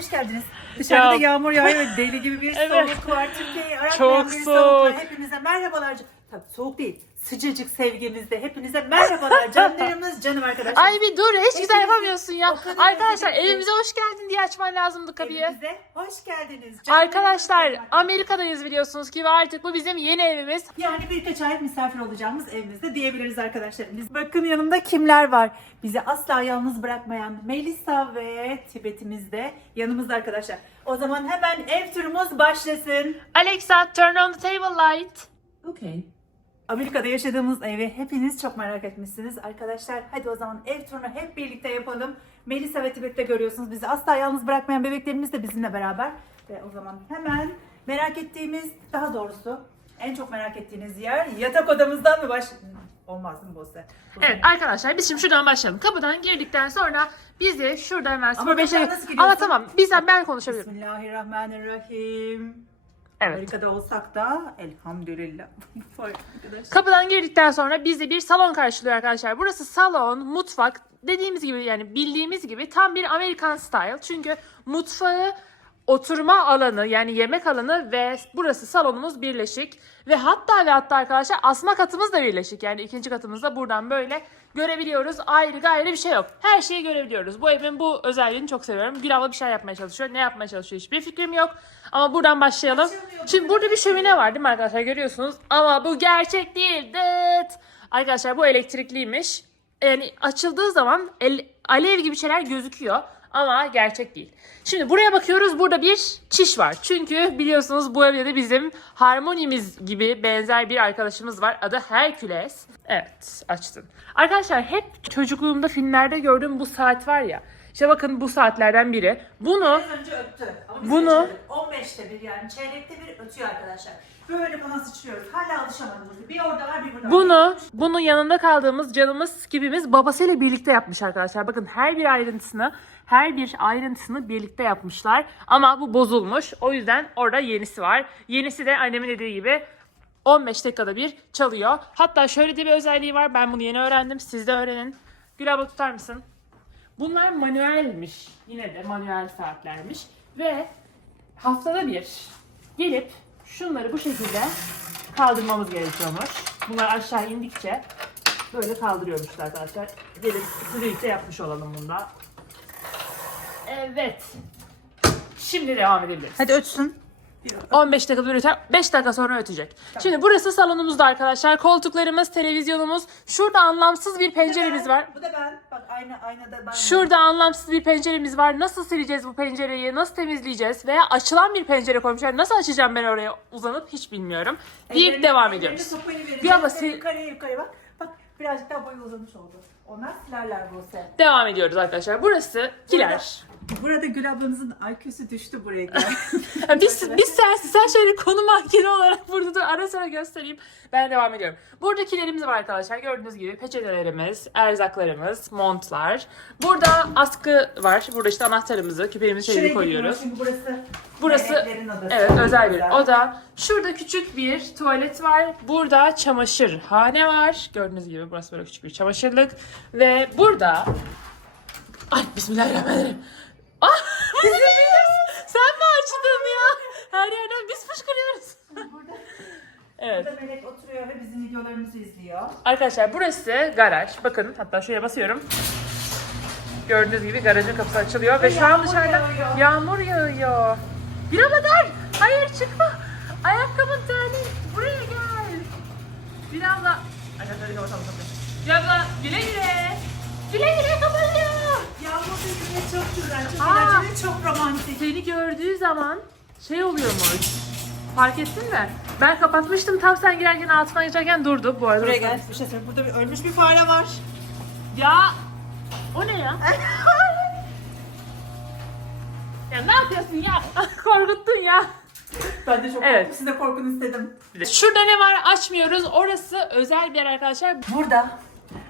hoş geldiniz. Dışarıda Ya. yağmur yağıyor. Deli gibi bir Evet. soğuk var. Türkiye'yi aratmayan Çok soğuk. soğukla Hepinize merhabalar. Tabii soğuk değil. Sıcacık sevgimizde. Hepinize merhabalar. Canlarımız, canım arkadaşlar. Ay bir dur hiç güzel Hepinize- yapamıyorsun ya. Arkadaşlar evimize hoş geldin diye açman lazımdı kapıyı. Evimize hoş geldiniz. Canlarımız, Arkadaşlar Amerika'dayız biliyorsunuz ki ve artık bu bizim yeni evimiz. Yani birkaç ay misafir olacağımız evimizde diyebiliriz arkadaşlar. Biz bakın yanımda kimler var? Bizi asla yalnız bırakmayan Melisa ve Tibet'imiz de yanımızda arkadaşlar. O zaman hemen ev turumuz başlasın. Alexa turn on the table light. Okay. Amerika'da yaşadığımız evi hepiniz çok merak etmişsiniz. Arkadaşlar hadi o zaman ev turunu hep birlikte yapalım. Melisa ve Tibet'te görüyorsunuz. Bizi asla yalnız bırakmayan bebeklerimiz de bizimle beraber. Ve o zaman hemen merak ettiğimiz, daha doğrusu en çok merak ettiğiniz yer yatak odamızdan mı baş... Olmaz mi Bose? Evet arkadaşlar biz şimdi şuradan başlayalım. Kapıdan girdikten sonra bizi şurada hemen Ama 05'e... kapıdan nasıl giriyorsun? Ama tamam bizden ben konuşabilirim. Bismillahirrahmanirrahim. Evet. Amerika'da olsak da elhamdülillah. Kapıdan girdikten sonra bizi bir salon karşılıyor arkadaşlar. Burası salon, mutfak. Dediğimiz gibi yani bildiğimiz gibi tam bir Amerikan style. Çünkü mutfağı, oturma alanı yani yemek alanı ve burası salonumuz birleşik. Ve hatta ve hatta arkadaşlar asma katımız da birleşik. Yani ikinci katımızda buradan böyle görebiliyoruz. Ayrı gayrı bir şey yok. Her şeyi görebiliyoruz. Bu evin bu özelliğini çok seviyorum. Gül abla bir şey yapmaya çalışıyor. Ne yapmaya çalışıyor hiçbir fikrim yok. Ama buradan başlayalım. Şimdi burada bir şömine var değil mi arkadaşlar görüyorsunuz. Ama bu gerçek değil. Dıt. Arkadaşlar bu elektrikliymiş. Yani açıldığı zaman el, alev gibi şeyler gözüküyor. Ama gerçek değil. Şimdi buraya bakıyoruz. Burada bir çiş var. Çünkü biliyorsunuz bu evde de bizim harmonimiz gibi benzer bir arkadaşımız var. Adı Hercules. Evet açtın. Arkadaşlar hep çocukluğumda filmlerde gördüğüm bu saat var ya. İşte bakın bu saatlerden biri. Bunu Az önce öttü. Ama biz Bunu- geçelim. 15'te bir yani çeyrekte bir ötüyor arkadaşlar. Böyle falan sıçrıyoruz. Hala alışamadık. Bir orada var bir burada var. Bunu, bunun yanında kaldığımız canımız skibimiz babasıyla birlikte yapmış arkadaşlar. Bakın her bir ayrıntısını, her bir ayrıntısını birlikte yapmışlar. Ama bu bozulmuş. O yüzden orada yenisi var. Yenisi de annemin dediği gibi 15 dakikada bir çalıyor. Hatta şöyle de bir özelliği var. Ben bunu yeni öğrendim. Siz de öğrenin. Gül abla tutar mısın? Bunlar manuelmiş. Yine de manuel saatlermiş. Ve haftada bir gelip şunları bu şekilde kaldırmamız gerekiyormuş. Bunlar aşağı indikçe böyle kaldırıyormuşlar arkadaşlar. Gelip birlikte yapmış olalım bunda. Evet. Şimdi devam edebiliriz. Hadi ötsün. 15 dakika bir öter, 5 dakika sonra ötecek. Şimdi burası salonumuzda arkadaşlar. Koltuklarımız, televizyonumuz. Şurada anlamsız bir penceremiz var. Bu da ben. Bak ayna, aynada ben. Şurada anlamsız bir penceremiz var. Nasıl sileceğiz bu pencereyi? Nasıl temizleyeceğiz? Veya açılan bir pencere koymuşlar. Nasıl açacağım ben oraya uzanıp hiç bilmiyorum. Deyip Ellerini- devam ediyoruz. Bir ama sil- Yukarıya yukarıya bak. Bak birazcık daha boyu uzamış oldu. Onlar silerler bu sen. Devam ediyoruz arkadaşlar. Burası kiler. Burada Gül ablanızın IQ'su düştü buraya. Biz, biz sen, sen şöyle konu mahkeni olarak burada dur ara sıra göstereyim. Ben devam ediyorum. Buradakilerimiz var arkadaşlar. Gördüğünüz gibi peçetelerimiz, erzaklarımız, montlar. Burada askı var. Burada işte anahtarımızı, küpeğimizi şeyini koyuyoruz. çünkü burası Burası meleklerin odası. evet özel bir oda. Şurada küçük bir tuvalet var. Burada çamaşırhane var. Gördüğünüz gibi burası böyle küçük bir çamaşırlık. Ve burada... Ay bismillahirrahmanirrahim. Ah! Bizim Sen mi açtın ya? Her yerden biz fışkırıyoruz. Burada, Evet. burada Melek oturuyor ve bizim videolarımızı izliyor. Arkadaşlar burası garaj. Bakın hatta şuraya basıyorum. Gördüğünüz gibi garajın kapısı açılıyor ve şu an yağmur dışarıda yağıyor. yağmur yağıyor. Bir der. Hayır çıkma. Ayakkabın terli. Buraya gel. Bir abla. Arkadaşlar bir kapıyor. Bir abla güle güle. Güle güle kapatıyor. Yağmur sesine çok güzel, çok Aa. eğlenceli, çok romantik. Seni gördüğü zaman şey oluyormuş. Fark ettin mi? Ben kapatmıştım tam sen girerken altına geçerken durdu. Bu arada Buraya gel, bir şey söyle. Burada bir ölmüş bir fare var. Ya o ne ya? ya ne yapıyorsun ya? Korkuttun ya. Ben de çok Evet. korktum, siz de korkun istedim. Şurada ne var açmıyoruz. Orası özel bir yer arkadaşlar. Burada,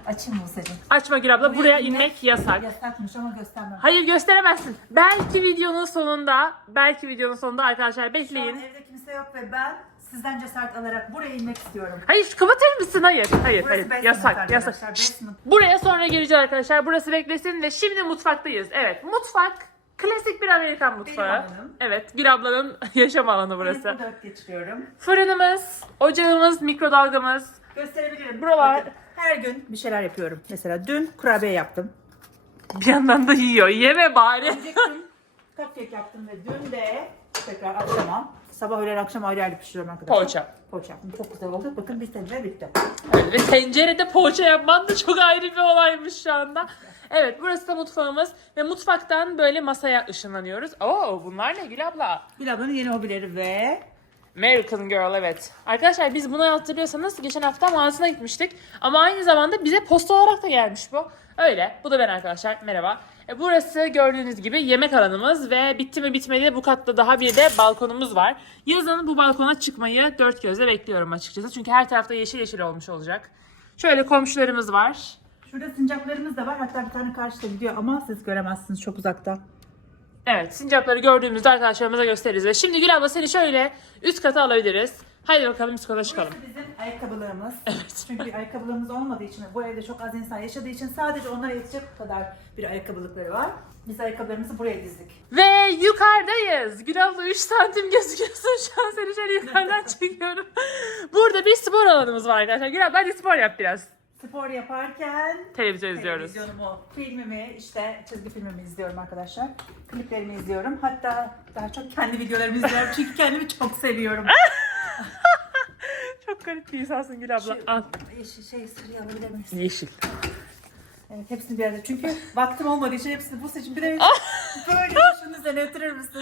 açayım Musa'cığım. Açma Gül abla. Buraya inmek yasak. Yasakmış ama göstermem. Hayır gösteremezsin. Belki videonun sonunda, belki videonun sonunda arkadaşlar Şu an bekleyin. evde kimse yok ve ben sizden cesaret alarak buraya inmek istiyorum. Hayır kapatır mısın? Hayır. Hayır, Burası hayır. basement Yasak, arkadaşlar, yasak. basement. Buraya sonra geleceğiz arkadaşlar. Burası beklesin ve şimdi mutfaktayız. Evet, mutfak Klasik bir Amerikan mutfağı. alanım. Evet, bir ablanın yaşam alanı burası. Burası. Dört geçiriyorum. Fırınımız, ocağımız, mikrodalgamız. Gösterebilirim. Buralar- Bakın, her gün bir şeyler yapıyorum. Mesela dün kurabiye yaptım. Bir yandan da yiyor. Yeme bari. Gün cupcake yaptım ve dün de tekrar akşama. Sabah öğlen akşam ayrı ayrı pişiriyorum arkadaşlar. Poğaça. Poğaça yaptım. Çok güzel oldu. Bakın bir tencere bitti. Evet, ve tencerede poğaça yapman da çok ayrı bir olaymış şu anda. Evet burası da mutfağımız ve mutfaktan böyle masaya ışınlanıyoruz. Oo bunlar ne Gül abla? Gül ablanın yeni hobileri ve American Girl evet. Arkadaşlar biz bunu hatırlıyorsanız geçen hafta mağazasına gitmiştik. Ama aynı zamanda bize posta olarak da gelmiş bu. Öyle. Bu da ben arkadaşlar. Merhaba. E, burası gördüğünüz gibi yemek alanımız ve bitti mi bitmedi bu katta daha bir de balkonumuz var. Yazın bu balkona çıkmayı dört gözle bekliyorum açıkçası. Çünkü her tarafta yeşil yeşil olmuş olacak. Şöyle komşularımız var. şurada sincaplarımız da var. Hatta bir tane karşıda gidiyor ama siz göremezsiniz çok uzakta. Evet sincapları gördüğümüzde arkadaşlarımıza gösteririz. Ve şimdi Gül abla seni şöyle üst kata alabiliriz. Haydi bakalım üst kata çıkalım. Burası bizim ayakkabılarımız. Çünkü bir ayakkabılarımız olmadığı için bu evde çok az insan yaşadığı için sadece onlara yetecek kadar bir ayakkabılıkları var. Biz ayakkabılarımızı buraya dizdik. Ve yukarıdayız. Gül abla 3 santim gözüküyorsun şu an seni şöyle yukarıdan çekiyorum. Burada bir spor alanımız var arkadaşlar. Gül abla hadi spor yap biraz. Spor yaparken Televizyon izliyoruz. televizyonumu, filmimi, işte çizgi filmimi izliyorum arkadaşlar. Kliplerimi izliyorum. Hatta daha çok kendi videolarımı izliyorum çünkü kendimi çok seviyorum. Çok garip bir insansın Gül abla. Şu- Al. Yeşil şey sırrı alabilir miyiz? Yeşil. Evet hepsini bir arada. Çünkü vaktim olmadığı için hepsini bu seçim bir de Ah! böyle şunun üzerine oturur musun?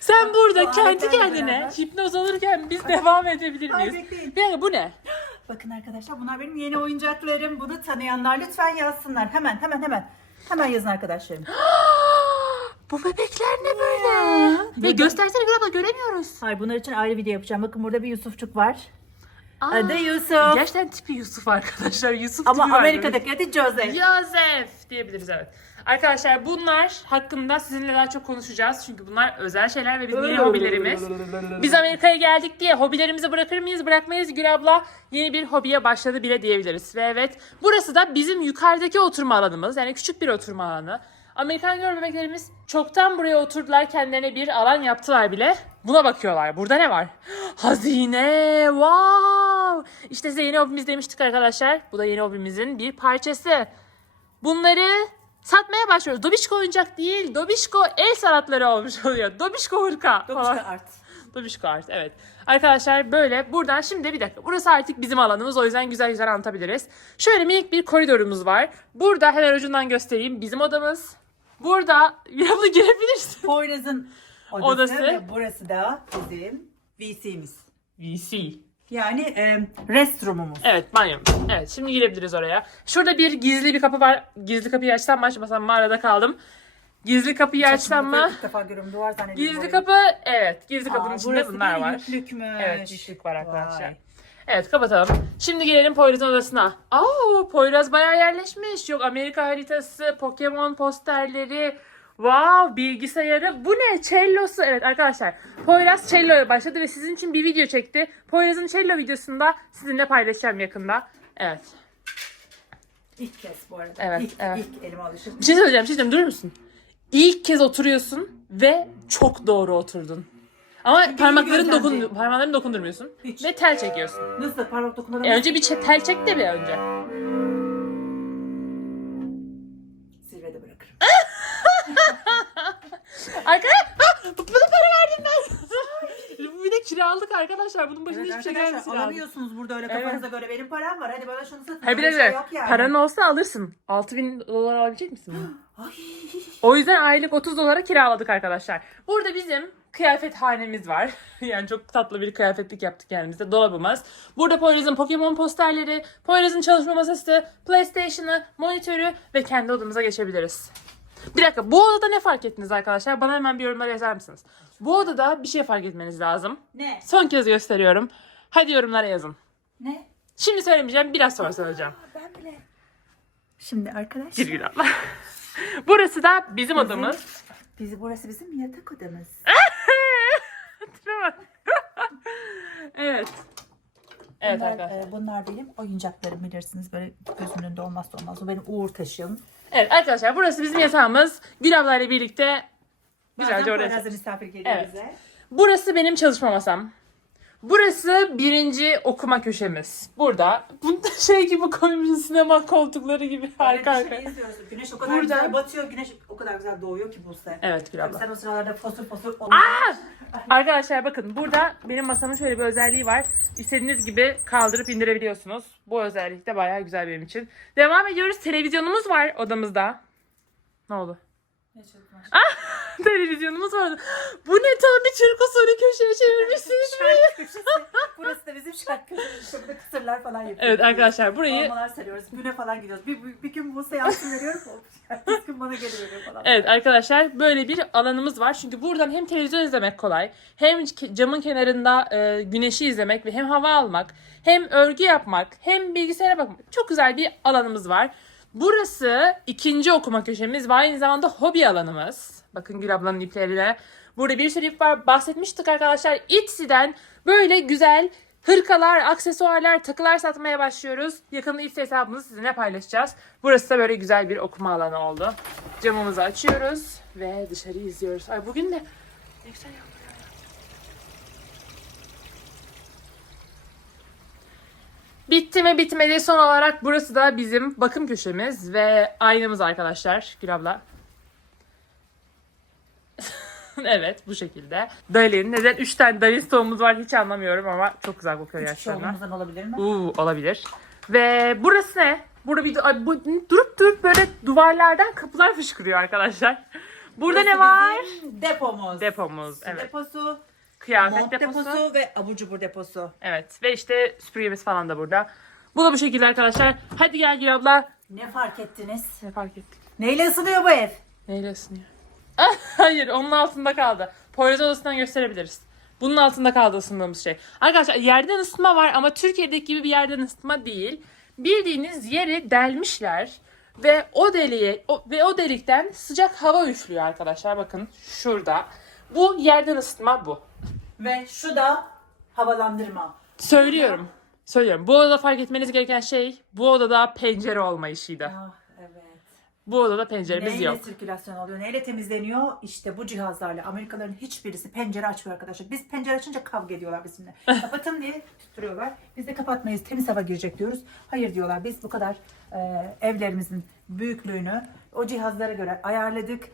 Sen burada Bu kendi kendine beraber. hipnoz olurken biz devam edebilir miyiz? bekleyin. Bir dakika bu ne? Bakın arkadaşlar bunlar benim yeni oyuncaklarım. Bunu tanıyanlar lütfen yazsınlar. Hemen hemen hemen. Hemen yazın arkadaşlarım. bu bebekler ne böyle? Ya göstersene Gül abla göremiyoruz. Hayır bunlar için ayrı video yapacağım. Bakın burada bir Yusufçuk var. Aa, Adı Yusuf. Gerçekten tipi Yusuf arkadaşlar. Yusuf Ama tipi var. Amerika'daki adı Joseph. Joseph diyebiliriz evet. Arkadaşlar bunlar hakkında sizinle daha çok konuşacağız. Çünkü bunlar özel şeyler ve bizim yeni hobilerimiz. Biz Amerika'ya geldik diye hobilerimizi bırakır mıyız bırakmayız. Gül abla yeni bir hobiye başladı bile diyebiliriz. Ve evet burası da bizim yukarıdaki oturma alanımız. Yani küçük bir oturma alanı. Amerikan Girl bebeklerimiz çoktan buraya oturdular. Kendilerine bir alan yaptılar bile. Buna bakıyorlar. Burada ne var? Hazine! Wow! İşte size yeni hobimiz demiştik arkadaşlar. Bu da yeni hobimizin bir parçası. Bunları satmaya başlıyoruz. Dobişko oyuncak değil. Dobişko el sanatları olmuş oluyor. Dobişko hırka falan. Dobişka Art. Dobişko art evet. Arkadaşlar böyle buradan şimdi bir dakika. Burası artık bizim alanımız. O yüzden güzel güzel anlatabiliriz. Şöyle minik bir koridorumuz var. Burada hemen ucundan göstereyim. Bizim odamız. Burada yanına girebilirsin. Poyraz'ın odası, Odası. ve burası da bizim VC'miz. VC. Yani e, restroomumuz. Evet banyomuz. Evet şimdi girebiliriz oraya. Şurada bir gizli bir kapı var. Gizli kapıyı açsam mı açmasam mı arada kaldım. Gizli kapıyı açsam mı? İlk defa görüyorum duvar zannediyorum. Gizli kapı evet. Gizli kapının içinde bunlar var. yüklükmüş. Evet yüklük var arkadaşlar. Vay. Evet kapatalım. Şimdi gelelim Poyraz'ın odasına. Aa Poyraz bayağı yerleşmiş. Yok Amerika haritası, Pokemon posterleri, wow bilgisayarı. Bu ne? Cello'su. Evet arkadaşlar Poyraz cello'ya başladı ve sizin için bir video çekti. Poyraz'ın cello videosunu da sizinle paylaşacağım yakında. Evet. İlk kez bu arada. Evet, İlk, evet. ilk elime alışım. Bir şey söyleyeceğim, bir şey söyleyeceğim. Durur musun? İlk kez oturuyorsun ve çok doğru oturdun. Ama parmakların gözlemci. dokun parmaklarını dokundurmuyorsun Hiç. ve tel çekiyorsun. Nasıl parmak dokunarak? E önce bir çe- tel çek de bir önce. Zirvede bırakırım. Arkadaşlar bunu para verdim ben. Kiralık arkadaşlar. Bunun başında Evet hiçbir şey arkadaşlar gelmesi lazım. alamıyorsunuz burada öyle kafanıza göre. Benim param var. Hadi bana şunu satın. Ha bir Öyle de şey yok yani. paran olsa alırsın. 6000 dolar alabilecek misin bunu? Ay. O yüzden aylık 30 dolara kiraladık arkadaşlar. Burada bizim kıyafethanemiz var. yani çok tatlı bir kıyafetlik yaptık kendimize. Dolabımız. Burada Poyraz'ın Pokemon posterleri, Poyraz'ın çalışma masası, PlayStation'ı, monitörü ve kendi odamıza geçebiliriz. Bir dakika bu odada ne fark ettiniz arkadaşlar? Bana hemen bir yorumlara yazar mısınız? Bu odada bir şey fark etmeniz lazım. Ne? Son kez gösteriyorum. Hadi yorumlara yazın. Ne? Şimdi söylemeyeceğim, biraz sonra söyleyeceğim. Ben bile. Şimdi arkadaşlar. Gün abla. Burası da bizim odamız. Bizi burası bizim yatak odamız. Evet. Evet bunlar, arkadaşlar. e, bunlar benim oyuncaklarım bilirsiniz. Böyle gözümün önünde olmazsa olmaz. O benim uğur taşım. Evet arkadaşlar burası bizim yatağımız. Gül ablayla birlikte Güzelce oraya Bazen misafir geliyor Evet. bize. Burası benim çalışma masam. Burası birinci okuma köşemiz. Burada. Bunda şey gibi koymuşuz sinema koltukları gibi Evet, harika. dışarı izliyoruz. Güneş o kadar Burada- güzel batıyor. Güneş o kadar güzel doğuyor ki Buse. Evet Gül abla. sen o sıralarda fosur fosur Arkadaşlar bakın burada benim masamın şöyle bir özelliği var. İstediğiniz gibi kaldırıp indirebiliyorsunuz. Bu özellik de bayağı güzel benim için. Devam ediyoruz. Televizyonumuz var odamızda. Ne oldu? Televizyonumuz var. Bu ne tam bir Türk usulü köşeye çevirmişsiniz burayı. Şarkı köşesi. Burası da bizim şarkı köşesi. Burada kısırlar falan yapıyoruz. Evet arkadaşlar burayı Formalar seriyoruz. Güne falan gidiyoruz. Bir, bir, bir gün Buse yansın veriyorum. Bir gün bana geri veriyor falan. Evet arkadaşlar böyle bir alanımız var. Çünkü buradan hem televizyon izlemek kolay, hem ke- camın kenarında e, güneşi izlemek ve hem hava almak, hem örgü yapmak, hem bilgisayara bakmak. Çok güzel bir alanımız var. Burası ikinci okuma köşemiz ve aynı zamanda hobi alanımız. Bakın Gül ablanın iplerine. Burada bir sürü ip var. Bahsetmiştik arkadaşlar. Itsy'den böyle güzel hırkalar, aksesuarlar, takılar satmaya başlıyoruz. Yakında Etsy hesabımızı sizinle paylaşacağız. Burası da böyle güzel bir okuma alanı oldu. Camımızı açıyoruz ve dışarıyı izliyoruz. Ay bugün de ne güzel yağmur Bitti mi bitmedi son olarak burası da bizim bakım köşemiz ve aynamız arkadaşlar Gül abla. evet bu şekilde. Dalin neden 3 tane Dalin stoğumuz var hiç anlamıyorum ama çok güzel kokuyor Üç gerçekten. çoğunluktan olabilir mi? Uuu olabilir. Ve burası ne? Burada bir ay, bu, durup durup böyle duvarlardan kapılar fışkırıyor arkadaşlar. Burada Burası ne var? bizim Depomuz. Depomuz. Su Evet. deposu, Kıyafet mont deposu. deposu. ve abur cubur deposu. Evet. Ve işte süpürgemiz falan da burada. Bu da bu şekilde arkadaşlar. Hadi gel Gül abla. Ne fark ettiniz? Ne fark ettik? Neyle ısınıyor bu ev? Neyle ısınıyor? Hayır onun altında kaldı. Poyraz odasından gösterebiliriz. Bunun altında kaldı ısındığımız şey. Arkadaşlar yerden ısıtma var ama Türkiye'deki gibi bir yerden ısıtma değil. Bildiğiniz yeri delmişler ve o deliğe o, ve o delikten sıcak hava üflüyor arkadaşlar. Bakın şurada. Bu yerden ısıtma bu. Ve şu da havalandırma. Söylüyorum. Söylüyorum. Bu odada fark etmeniz gereken şey bu odada pencere olmayışıydı. Ah evet. Bu odada penceremiz Neyle yok. sirkülasyon oluyor? Neyle temizleniyor? İşte bu cihazlarla. Amerikalıların hiçbirisi pencere açmıyor arkadaşlar. Biz pencere açınca kavga ediyorlar bizimle. Kapatın diye tutturuyorlar. Biz de kapatmayız. Temiz hava girecek diyoruz. Hayır diyorlar. Biz bu kadar e, evlerimizin büyüklüğünü o cihazlara göre ayarladık.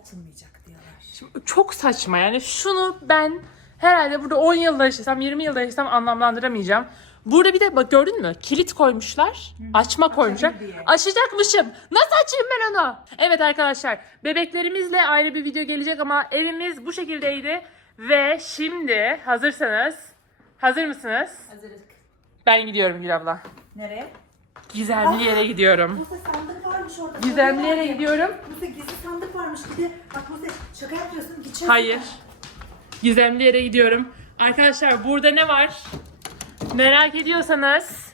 Açılmayacak diyorlar. çok saçma yani şunu ben herhalde burada 10 yılda yaşasam 20 yılda yaşasam anlamlandıramayacağım. Burada bir de bak gördün mü? Kilit koymuşlar. Açma koymuşlar. Açacakmışım. Nasıl açayım ben onu? Evet arkadaşlar. Bebeklerimizle ayrı bir video gelecek ama evimiz bu şekildeydi. Ve şimdi hazırsanız. Hazır mısınız? Hazırız. Ben gidiyorum Gül abla. Nereye? Gizemli yere gidiyorum. Buse sandık varmış orada. Gizemli yere gidiyorum. Buse gizli sandık varmış. Bir de bak Buse şaka yapıyorsun. Gideceğiz. Hayır. Gizemli yere gidiyorum. Arkadaşlar burada ne var? Merak ediyorsanız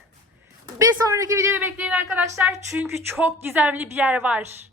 bir sonraki videoyu bekleyin arkadaşlar. Çünkü çok gizemli bir yer var.